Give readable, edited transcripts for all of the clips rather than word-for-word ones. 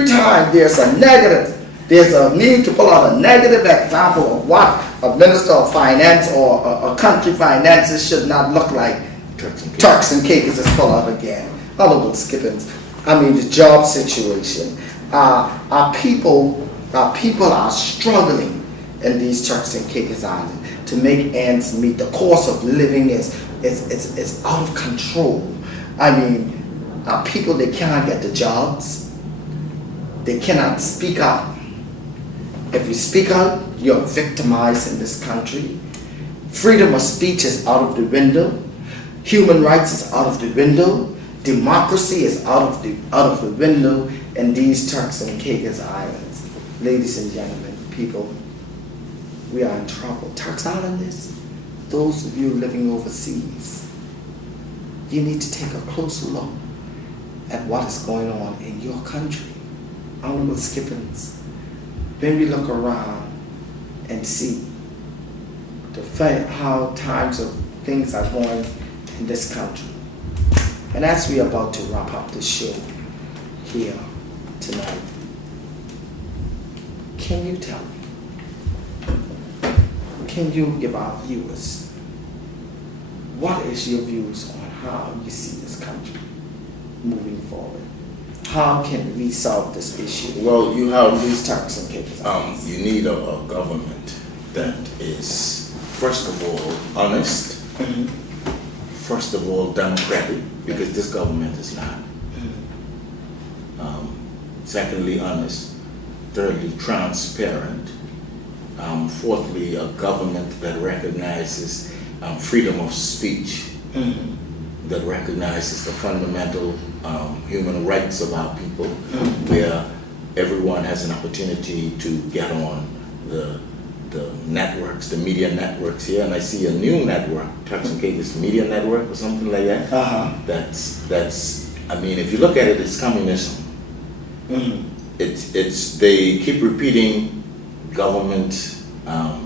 every time there's a negative, there's a need to pull out a negative example of what a minister of finance or a country finances should not look like. Turks and Caicos is pulled out again. Honorable Skippins, I mean the job situation. Our people are struggling in these Turks and Caicos Islands to make ends meet. The cost of living is out of control. I mean, our people, they cannot get the jobs. They cannot speak out. If you speak out, you're victimized in this country. Freedom of speech is out of the window. Human rights is out of the window. Democracy is out of the window in these Turks and Caicos Islands. Ladies and gentlemen, people, we are in trouble. Turks Islanders, those of you living overseas, you need to take a closer look at what is going on in your country. Honorable Skippins, when we look around and see how times of things are going in this country, and as we are about to wrap up the show here tonight, can you tell me, can you give our viewers, what is your views on how you see this country moving forward? How can we solve this issue? Well, you have these Turks and Caicos. you need a government that is, first of all, honest. Mm-hmm. First of all, democratic, because this government is not. Secondly, honest. Thirdly, transparent. Fourthly, a government that recognizes freedom of speech, that recognizes the fundamental human rights of our people, where everyone has an opportunity to get on the networks, the media networks here, and I see a new network, Turks and Caicos Media Network or something like that. That's. I mean, if you look at it, it's communism. They keep repeating government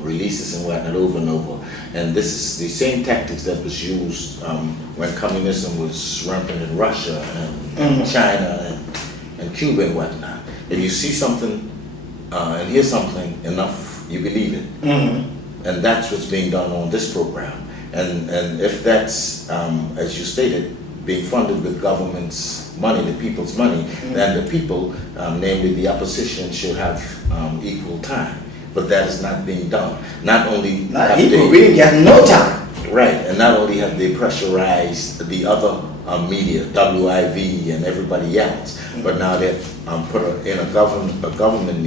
releases and whatnot over and over, and this is the same tactics that was used when communism was rampant in Russia and China and Cuba and whatnot. If you see something and hear something enough, you believe it, and that's what's being done on this program. And if that's, as you stated, being funded with government's money, the people's money, then the people, namely the opposition, should have equal time. But that is not being done. Not only not equal, we didn't get no time. Right, and not only have they pressurized the other media, WIV and everybody else, but now they've put in a government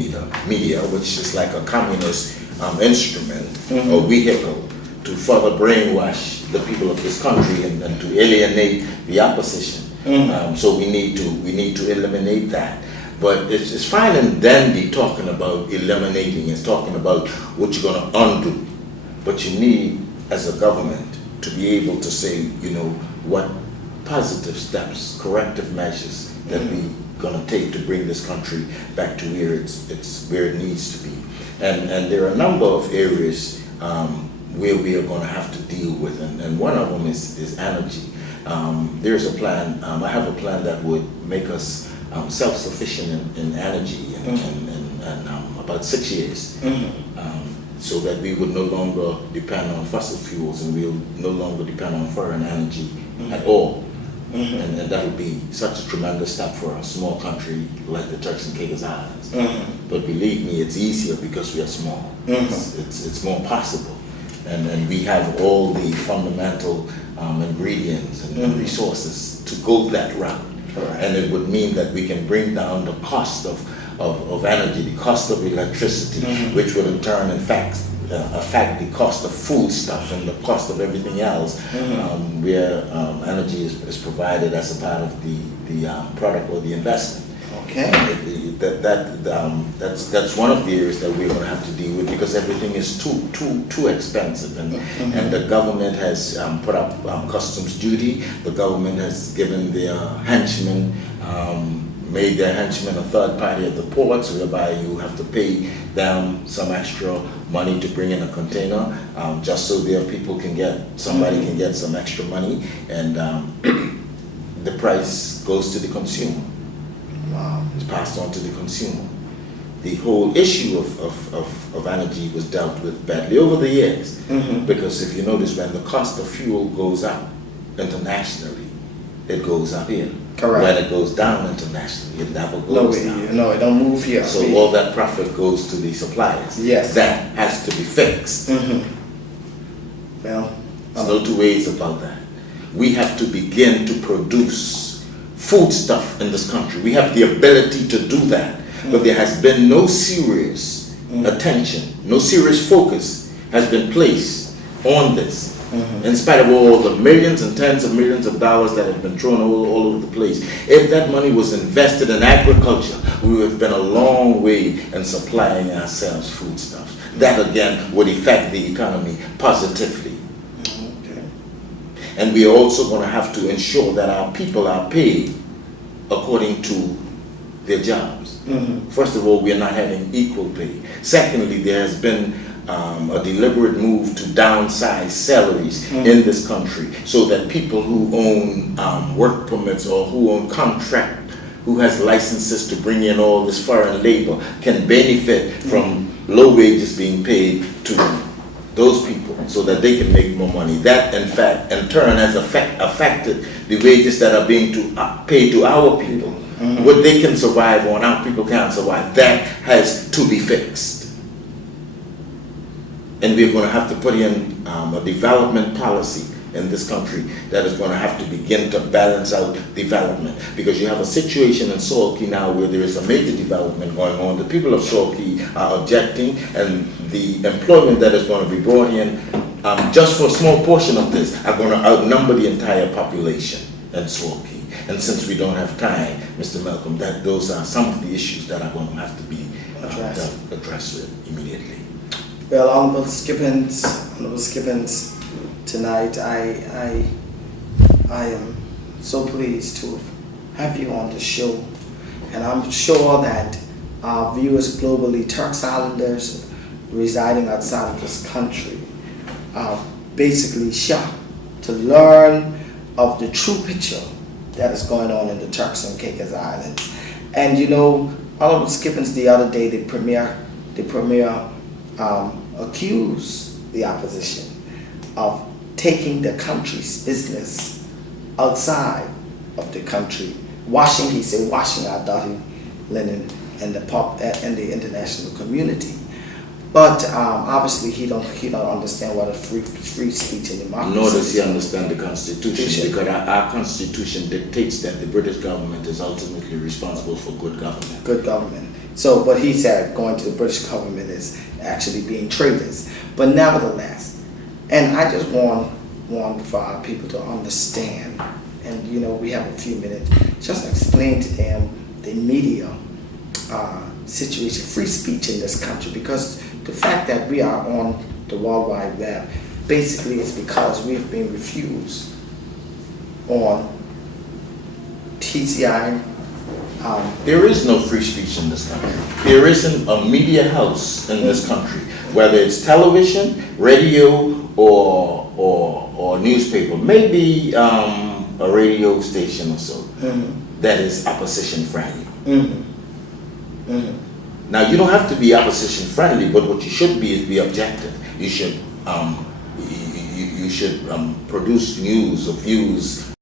media, which is like a communist instrument or vehicle to further brainwash the people of this country and to alienate the opposition. So we need to eliminate that. But it's fine and dandy talking about eliminating, it's talking about what you're going to undo. But you need, as a government, to be able to say, you know, what positive steps, corrective measures that we're going to take to bring this country back to where where it needs to be. And there are a number of areas where we are going to have to deal with, and one of them is energy. There's a plan, I have a plan that would make us self-sufficient in energy in about 6 years, so that we would no longer depend on fossil fuels and we'll no longer depend on foreign energy at all. And that would be such a tremendous step for a small country like the Turks and Caicos Islands. But believe me, it's easier because we are small. It's more possible. And we have all the fundamental ingredients and resources to go that route. And it would mean that we can bring down the cost of energy, the cost of electricity, which will in turn, affect the cost of food stuff and the cost of everything else, where energy is provided as a part of the product or the investment. Okay. That's one of the areas that we're going to have to deal with, because everything is too expensive, and the government has put up customs duty. The government has given their henchmen, made their henchmen a third party at the ports, whereby you have to pay them some extra money to bring in a container, just so their people can somebody can get some extra money, and the price goes to the consumer. Wow. The passed on to the consumer. The whole issue of energy was dealt with badly over the years, because if you notice, when the cost of fuel goes up internationally, it goes up here. Correct. When it goes down internationally, it never goes down. No, it don't move here. So all that profit goes to the suppliers. Yes. That has to be fixed. Well, There's no two ways about that. We have to begin to produce food stuff in this country. We have the ability to do that. But there has been no serious attention, no serious focus has been placed on this. In spite of all the millions and tens of millions of dollars that have been thrown all over the place. If that money was invested in agriculture, we would have been a long way in supplying ourselves foodstuffs. That again would affect the economy positively. And we are also going to have to ensure that our people are paid according to their jobs. First of all, we are not having equal pay. Secondly, there has been a deliberate move to downsize salaries in this country, so that people who own work permits or who own contract, who has licenses to bring in all this foreign labor, can benefit from low wages being paid to those people, so that they can make more money. That, in fact, in turn, has affected the wages that are being paid to our people. What they can survive on, our people can't survive. That has to be fixed. And we're going to have to put in a development policy in this country that is going to have to begin to balance out development. Because you have a situation in Saukey now where there is a major development going on. The people of Saukey are objecting, and the employment that is going to be brought in just for a small portion of this are going to outnumber the entire population in Saukey. And since we don't have time, Mr. Malcolm, those are some of the issues that are going to have to be addressed immediately. Well, Honorable Skippins, tonight I am so pleased to have you on the show, and I'm sure that our viewers globally, Turks Islanders residing outside of this country, are basically shocked to learn of the true picture that is going on in the Turks and Caicos Islands. And you know, Honorable Skippins, the other day, the premier accused the opposition of taking the country's business outside of the country, washing our dirty linen in the international community. But obviously he don't understand what a free speech and democracy. Nor does he understand the Constitution, because our Constitution dictates that the British government is ultimately responsible for good government. Good government. So, but he said going to the British government is actually being traitors. But nevertheless, and I just want for our people to understand, and you know, we have a few minutes, just explain to them the media situation, free speech in this country, because the fact that we are on the World Wide Web basically is because we've been refused on TCI. There is no free speech in this country. There isn't a media house in this country, whether it's television, radio, or newspaper, maybe a radio station or so, that is opposition friendly. Now, you don't have to be opposition friendly, but what you should be is be objective. You should produce news or views